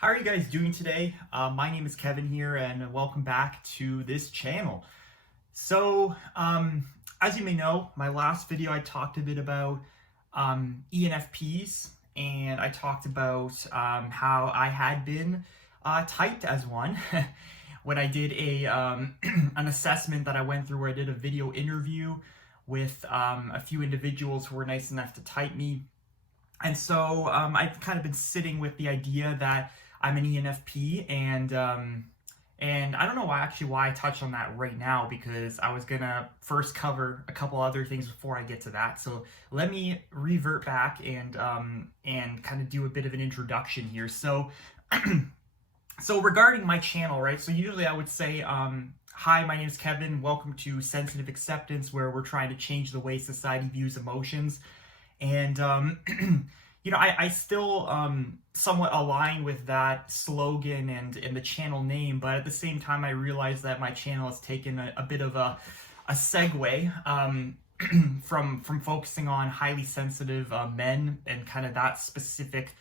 How are you guys doing today? My name is Kevin here, and welcome back to this channel. So, as you may know, my last video I talked a bit about ENFPs, and I talked about how I had been typed as one when I did an assessment that I went through where I did a video interview with a few individuals who were nice enough to type me. And so I've kind of been sitting with the idea that I'm an ENFP, and I don't know why I touched on that right now, because I was gonna first cover a couple other things before I get to that. So let me revert back and kind of do a bit of an introduction here. So so regarding my channel, right? So usually I would say, hi, my name is Kevin. Welcome to Sensitive Acceptance, where we're trying to change the way society views emotions. And, you know, I still somewhat align with that slogan and the channel name, but at the same time, I realize that my channel has taken a bit of a segue from focusing on highly sensitive men and kind of that specific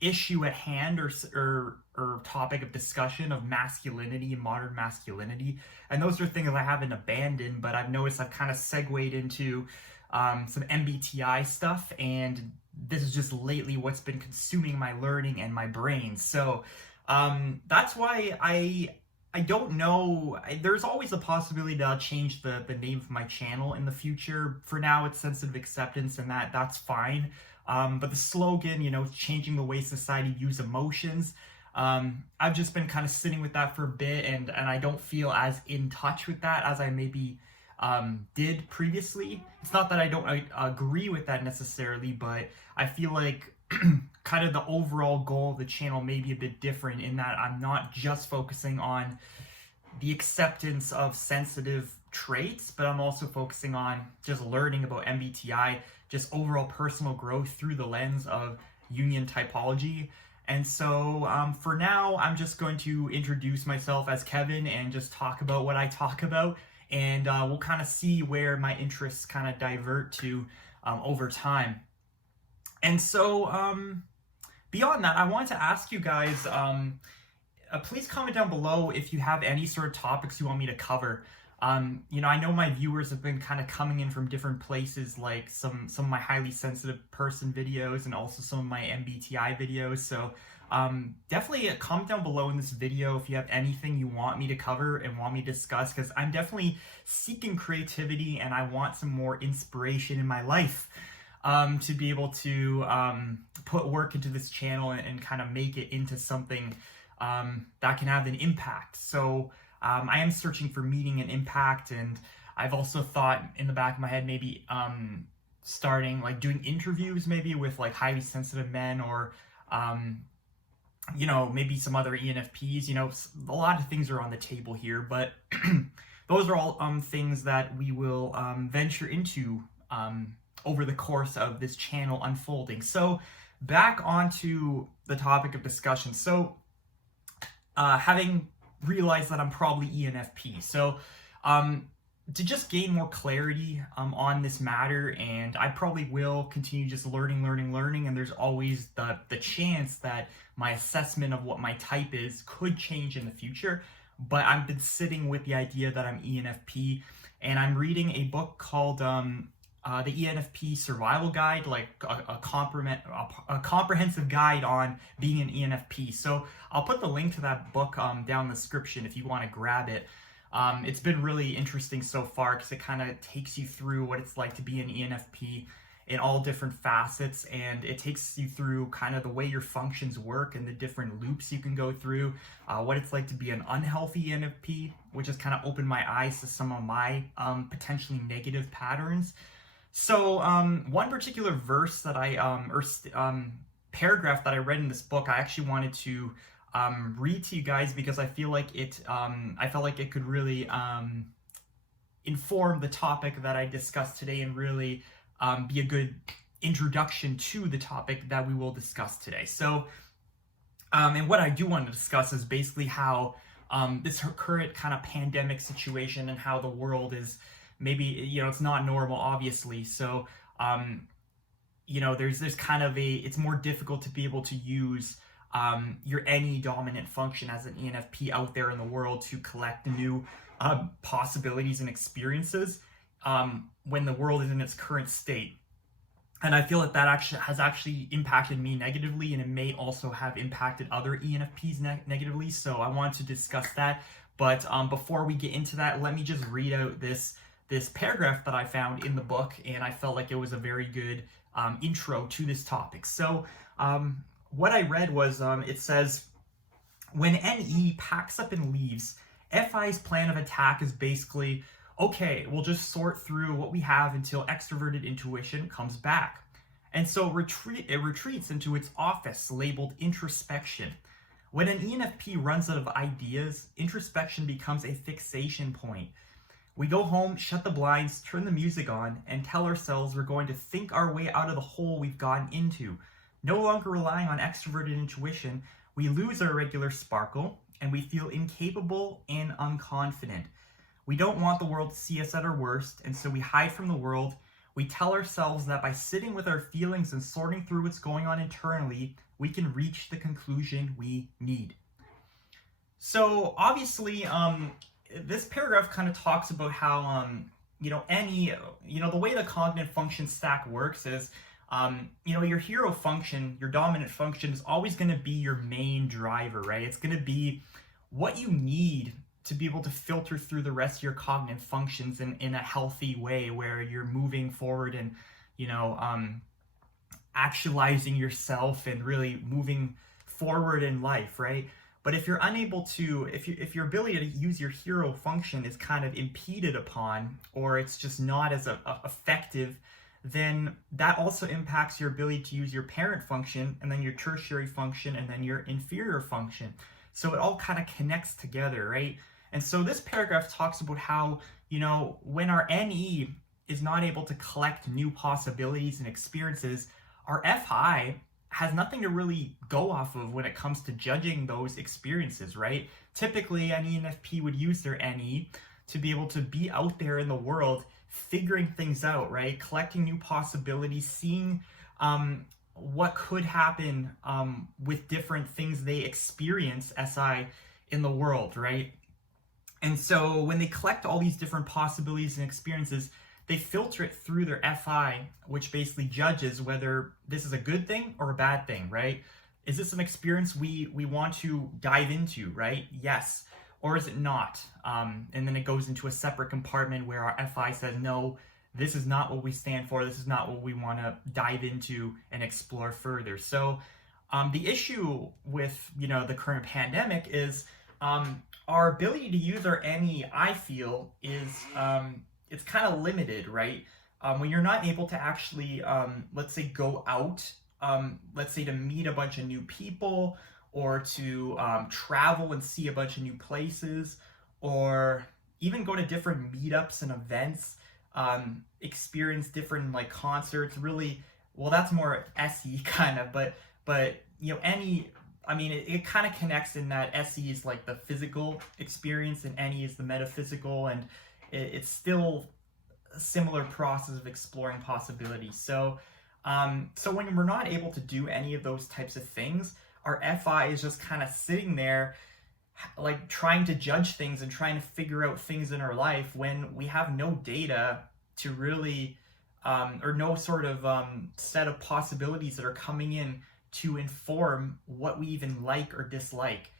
issue at hand or topic of discussion of masculinity, modern masculinity. And those are things I haven't abandoned, but I've noticed I've kind of segued into some mbti stuff, and this is just lately what's been consuming my learning and my brain. So that's why I don't know. There's always a possibility that I'll change the name of my channel in the future. For now, it's Sensitive Acceptance, and that's fine. But the slogan, you know, changing the way society views emotions, I've just been kind of sitting with that for a bit, and I don't feel as in touch with that as I maybe did previously. It's not that I don't agree with that necessarily, but I feel like kind of the overall goal of the channel may be a bit different, in that I'm not just focusing on the acceptance of sensitive traits, but I'm also focusing on just learning about MBTI, just overall personal growth through the lens of Jungian typology. And so for now, I'm just going to introduce myself as Kevin and just talk about what I talk about. And we'll kind of see where my interests kind of divert to over time. And so beyond that, I wanted to ask you guys, please comment down below if you have any sort of topics you want me to cover. You know, I know my viewers have been kind of coming in from different places, like some of my highly sensitive person videos and also some of my MBTI videos. So definitely comment down below in this video if you have anything you want me to cover and want me to discuss, because I'm definitely seeking creativity and I want some more inspiration in my life to be able to put work into this channel and kind of make it into something that can have an impact. So I am searching for meaning and impact, and I've also thought in the back of my head maybe starting like doing interviews maybe with like highly sensitive men, or you know, maybe some other ENFPs. You know, a lot of things are on the table here, but those are all things that we will venture into over the course of this channel unfolding. So back onto the topic of discussion. So having realized that I'm probably ENFP, so to just gain more clarity on this matter, and I probably will continue just learning, and there's always the chance that my assessment of what my type is could change in the future. But I've been sitting with the idea that I'm ENFP, and I'm reading a book called the ENFP Survival Guide, like a comprehensive guide on being an ENFP. So I'll put the link to that book down in the description if you want to grab it. It's been really interesting so far, because it kind of takes you through what it's like to be an ENFP in all different facets, and it takes you through kind of the way your functions work and the different loops you can go through, what it's like to be an unhealthy ENFP, which has kind of opened my eyes to some of my potentially negative patterns. So one particular verse that paragraph that I read in this book, I actually wanted to read to you guys, because I feel like I felt like it could really inform the topic that I discussed today, and really be a good introduction to the topic that we will discuss today. So and what I do want to discuss is basically how this current kind of pandemic situation, and how the world is maybe, you know, it's not normal, obviously. So you know, there's kind of it's more difficult to be able to use your NE dominant function as an ENFP out there in the world to collect new possibilities and experiences when the world is in its current state. And I feel that that actually has impacted me negatively, and it may also have impacted other ENFPs negatively. So I want to discuss that. But before we get into that, let me just read out this paragraph that I found in the book, and I felt like it was a very good intro to this topic. So what I read was, it says, when NE packs up and leaves, FI's plan of attack is basically, okay, we'll just sort through what we have until extroverted intuition comes back. And so it retreats into its office labeled introspection. When an ENFP runs out of ideas, introspection becomes a fixation point. We go home, shut the blinds, turn the music on, and tell ourselves we're going to think our way out of the hole we've gotten into. No longer relying on extroverted intuition, we lose our regular sparkle, and we feel incapable and unconfident. We don't want the world to see us at our worst, and so we hide from the world. We tell ourselves that by sitting with our feelings and sorting through what's going on internally, we can reach the conclusion we need. So obviously, this paragraph kind of talks about how, the way the cognitive function stack works is, your hero function, your dominant function is always going to be your main driver, right? It's going to be what you need to be able to filter through the rest of your cognitive functions in a healthy way where you're moving forward and, actualizing yourself and really moving forward in life, right? But if you're unable to, if your ability to use your hero function is kind of impeded upon, or it's just not as effective, then that also impacts your ability to use your parent function, and then your tertiary function, and then your inferior function. So it all kind of connects together, right? And so this paragraph talks about how, when our NE is not able to collect new possibilities and experiences, our FI has nothing to really go off of when it comes to judging those experiences, right? Typically, an ENFP would use their NE to be able to be out there in the world, figuring things out, right? Collecting new possibilities, seeing what could happen with different things they experience SI in the world, right? And so when they collect all these different possibilities and experiences, they filter it through their FI, which basically judges whether this is a good thing or a bad thing, right? Is this an experience we want to dive into, right? Yes. Or is it not? And then it goes into a separate compartment where our FI says, no, this is not what we stand for. This is not what we want to dive into and explore further. So the issue with, the current pandemic is our ability to use our NE, I feel, is it's kind of limited, right? When you're not able to actually, let's say, go out, let's say to meet a bunch of new people, or to travel and see a bunch of new places, or even go to different meetups and events, experience different like concerts, really, well, that's more SE kind of, but NE, it kind of connects in that SE is like the physical experience and NE is the metaphysical, and it's still a similar process of exploring possibilities. So when we're not able to do any of those types of things, our FI is just kind of sitting there, like trying to judge things and trying to figure out things in our life when we have no data to really, or no sort of set of possibilities that are coming in to inform what we even like or dislike.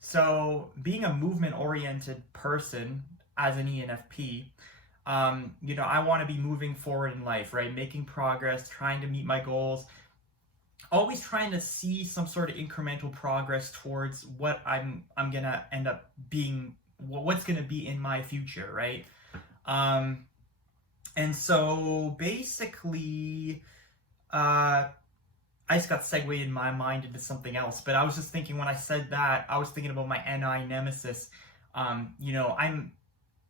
So being a movement-oriented person as an ENFP, I want to be moving forward in life, right? Making progress, trying to meet my goals, always trying to see some sort of incremental progress towards what I'm gonna end up being, what's gonna be in my future, right? And so basically, I just got segued in my mind into something else, but I was just thinking when I said that, I was thinking about my NI nemesis.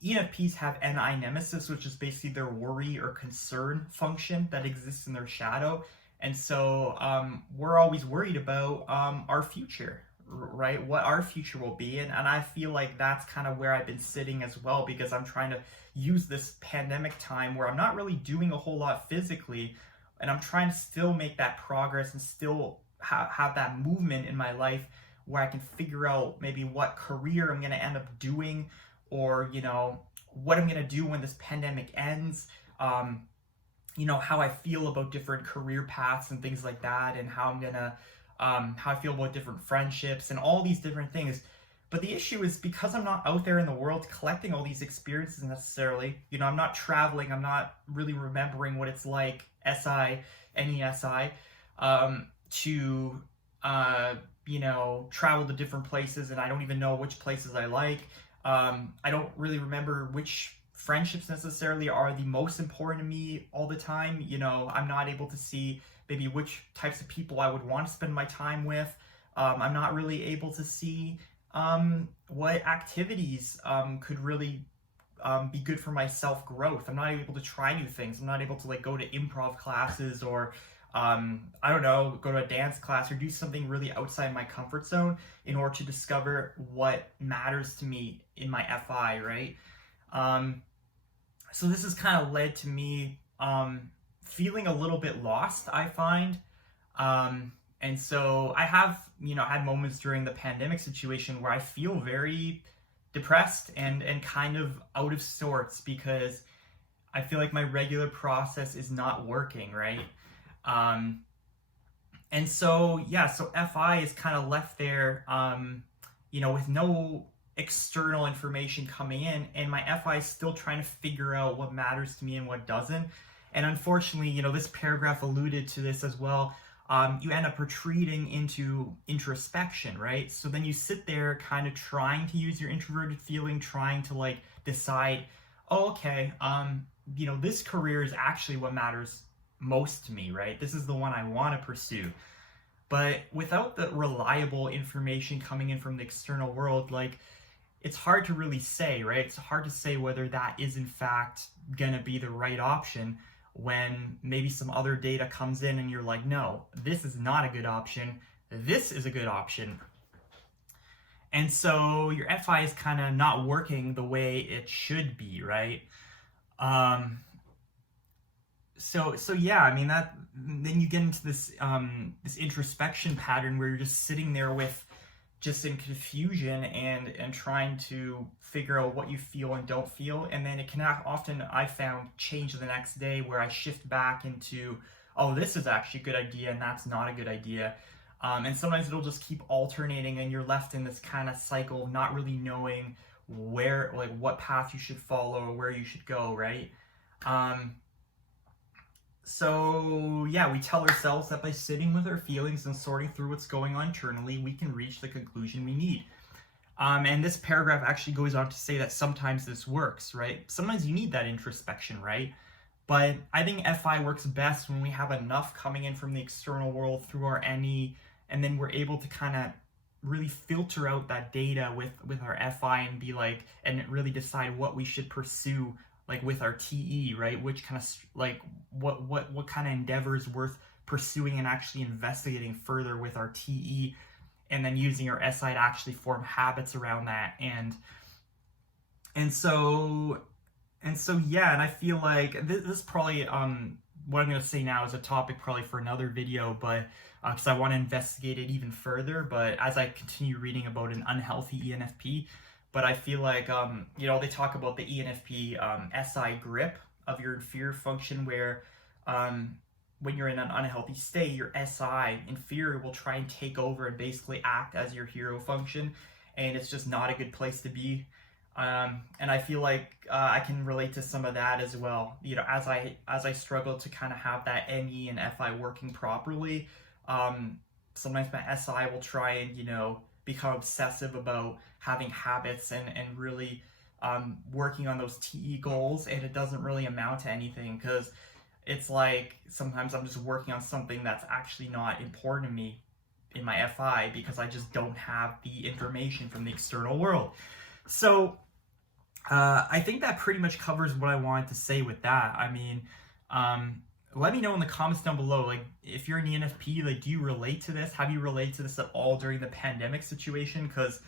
ENFPs have NI nemesis, which is basically their worry or concern function that exists in their shadow. And so we're always worried about our future, right? What our future will be. And I feel like that's kind of where I've been sitting as well, because I'm trying to use this pandemic time where I'm not really doing a whole lot physically, and I'm trying to still make that progress and still have that movement in my life where I can figure out maybe what career I'm going to end up doing, or, you know, what I'm going to do when this pandemic ends. You know, how I feel about different career paths and things like that, and how I'm gonna, how I feel about different friendships and all these different things. But the issue is, because I'm not out there in the world collecting all these experiences necessarily, you know, I'm not traveling, I'm not really remembering what it's like, NESI, to, you know, travel to different places, and I don't even know which places I like. I don't really remember which friendships necessarily are the most important to me all the time. You know, I'm not able to see maybe which types of people I would want to spend my time with. I'm not really able to see what activities could really be good for my self growth. I'm not able to try new things. I'm not able to like go to improv classes, or I don't know, go to a dance class, or do something really outside my comfort zone in order to discover what matters to me in my FI, right? So this has kind of led to me feeling a little bit lost, I find. And so I have, you know, had moments during the pandemic situation where I feel very depressed and kind of out of sorts, because I feel like my regular process is not working, right? And so, yeah, so FI is kind of left there, you know, with no external information coming in, and my FI is still trying to figure out what matters to me and what doesn't. And unfortunately, you know, this paragraph alluded to this as well. You end up retreating into introspection, right? So then you sit there kind of trying to use your introverted feeling, trying to like decide, oh, okay, you know, this career is actually what matters most to me, right? This is the one I want to pursue. But without the reliable information coming in from the external world, like, it's hard to really say, right? It's hard to say whether that is in fact gonna be the right option when maybe some other data comes in and you're like, no, this is not a good option. This is a good option. And so your FI is kind of not working the way it should be, right? So yeah, I mean, that then you get into this this introspection pattern where you're just sitting there with just in confusion and trying to figure out what you feel and don't feel. And then it can often, I found, change the next day, where I shift back into, oh, this is actually a good idea and that's not a good idea. And sometimes it'll just keep alternating, and you're left in this kind of cycle of not really knowing where, like, what path you should follow or where you should go, right? So yeah, we tell ourselves that by sitting with our feelings and sorting through what's going on internally, we can reach the conclusion we need. And this paragraph actually goes on to say that sometimes this works, right? Sometimes you need that introspection, right? But I think FI works best when we have enough coming in from the external world through our NE, and then we're able to kind of really filter out that data with our FI and be like, and really decide what we should pursue, like with our TE, right? Which kind of like what kind of endeavors worth pursuing and actually investigating further with our TE, and then using our SI to actually form habits around that. And so yeah, and I feel like this probably what I'm going to say now is a topic probably for another video, but because I want to investigate it even further. But as I continue reading about an unhealthy ENFP, but I feel like, you know, they talk about the ENFP SI grip of your inferior function, where when you're in an unhealthy state, your SI, inferior, will try and take over and basically act as your hero function, and it's just not a good place to be. And I feel like I can relate to some of that as well. You know, as I struggle to kind of have that NE and FI working properly, sometimes my SI will try and, you know, become obsessive about having habits and really working on those TE goals, and it doesn't really amount to anything, because it's like sometimes I'm just working on something that's actually not important to me in my FI, because I just don't have the information from the external world. So I think that pretty much covers what I wanted to say with that. I mean, let me know in the comments down below, like, if you're an ENFP, like, do you relate to this? Have you related to this at all during the pandemic situation? Because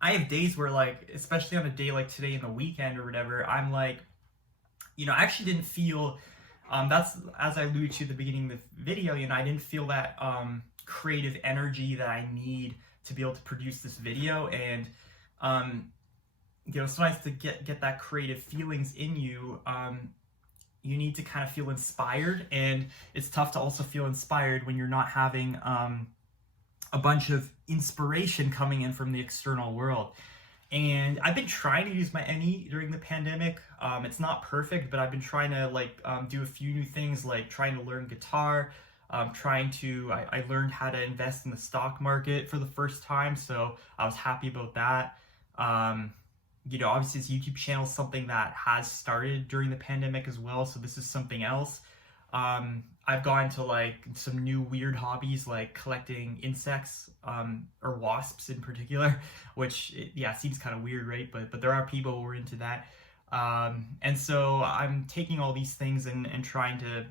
I have days where, like, especially on a day like today in the weekend or whatever, I'm like, you know, I actually didn't feel That's, as I alluded to at the beginning of the video, I didn't feel that creative energy that I need to be able to produce this video. And sometimes to get that creative feelings in you, you need to kind of feel inspired, and it's tough to also feel inspired when you're not having a bunch of inspiration coming in from the external world. And I've been trying to use my NE during the pandemic. It's not perfect, but I've been trying to do a few new things, like trying to learn guitar. I learned how to invest in the stock market for the first time, so I was happy about that. Obviously this YouTube channel is something that has started during the pandemic as well, so this is something else. I've gone to some new weird hobbies, like collecting insects, or wasps in particular, which seems kind of weird, right? But there are people who are into that. And so I'm taking all these things and trying to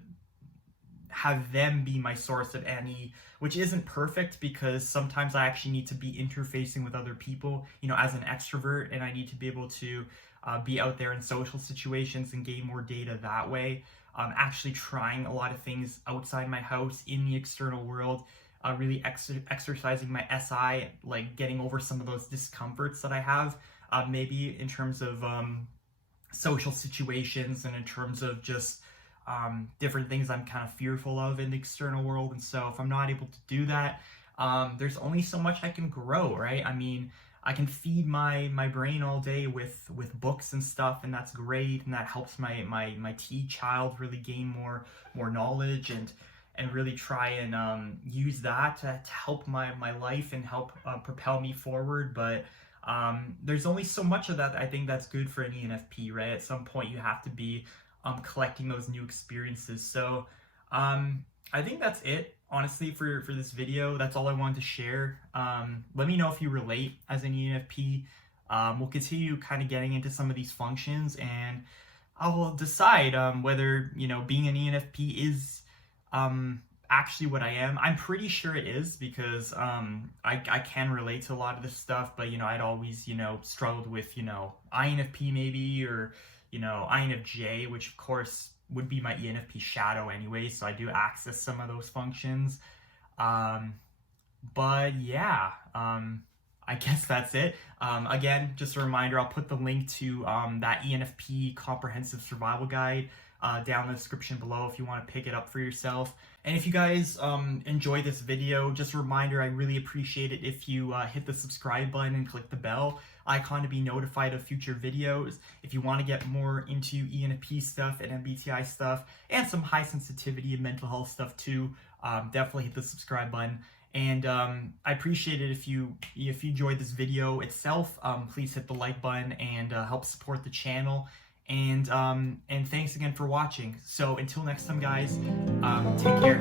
have them be my source of NE, which isn't perfect because sometimes I actually need to be interfacing with other people, as an extrovert, and I need to be able to be out there in social situations and gain more data that way. Actually trying a lot of things outside my house in the external world, really exercising my SI, like getting over some of those discomforts that I have, maybe in terms of social situations and in terms of just different things I'm kind of fearful of in the external world. And so if I'm not able to do that, there's only so much I can grow, right? I mean, I can feed my brain all day with books and stuff, and that's great, and that helps my child really gain more knowledge and really try and use that to help my life and help propel me forward. But there's only so much of that I think that's good for an ENFP, right? At some point you have to be collecting those new experiences. So I think that's it, honestly, for this video. That's all I wanted to share. Let me know if you relate as an ENFP. We'll continue kind of getting into some of these functions, and I will decide whether, being an ENFP is actually what I am. I'm pretty sure it is, because I can relate to a lot of this stuff, but I'd always struggled with INFP maybe, or INFJ, which of course would be my ENFP shadow anyway, so I do access some of those functions. But yeah, I guess that's it. Again, just a reminder, I'll put the link to that ENFP Comprehensive Survival Guide down in the description below if you want to pick it up for yourself. And if you guys enjoy this video, just a reminder, I really appreciate it if you hit the subscribe button and click the bell icon to be notified of future videos. If you want to get more into ENFP stuff and MBTI stuff and some high sensitivity and mental health stuff too, definitely hit the subscribe button. And I appreciate it if you enjoyed this video itself. Please hit the like button and help support the channel. And thanks again for watching. So until next time, guys, take care.